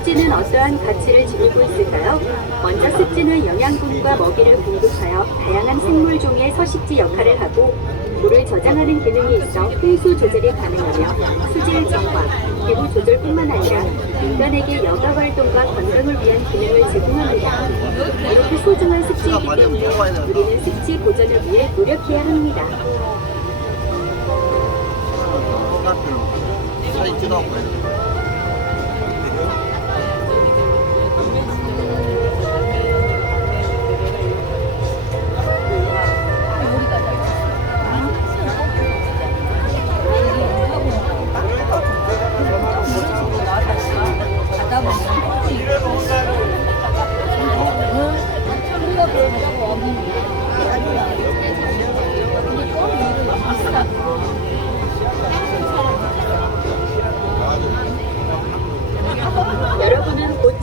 습지는 어떠한 가치를 지니고 있을까요? 먼저 습지는 영양분과 먹이를 공급하여 다양한 생물 종의 서식지 역할을 하고 물을 저장하는 기능이 있어 풍수 조절이 가능하며 수질 정화, 기후 조절뿐만 아니라 인간에게 여가 활동과 건강을 위한 기능을 제공합니다. 이렇게 소중한 습지이기 때문에 우리는 습지 보존을 위해 노력해야 합니다. 찍어갖고 가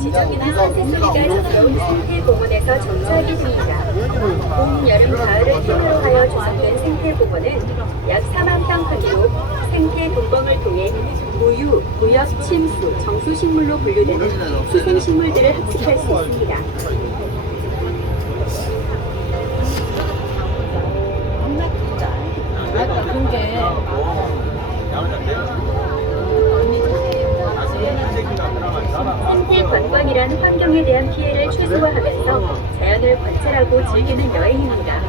지정이나 산새소리가 적혀온 생태공원에서 정차하게 됩니다. 봄, 여름, 가을을 필요로 하여 조성된 생태공원은 약 4만 평 크기로 생태 분봉을 통해 무유, 무역, 침수, 정수식물로 분류되는 수생식물들을 학습할 수 있습니다. 관광이란 환경에 대한 피해를 최소화하면서 자연을 관찰하고 즐기는 여행입니다.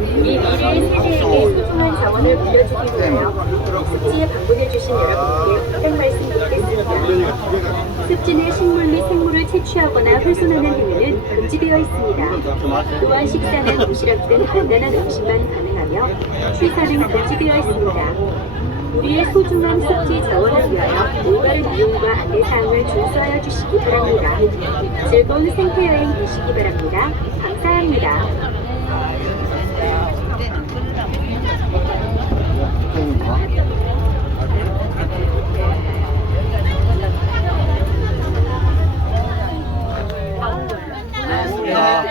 이 미래의 세대에게 소중한 자원을 물려주기 위하여 습지에 방문해주신 여러분께 부탁 말씀 드리겠습니다. 습지는 식물 및 생물을 채취하거나 훼손하는 행위는 금지되어 있습니다. 또한 식사는 도시락 등 간단한 음식만 가능하며 취사는 금지되어 있습니다. 우리의 소중한 습지 자원을 위하여 올바른 이용과 안내사항을 준수하여 주시기 바랍니다. 즐거운 생태여행 되시기 바랍니다. 감사합니다.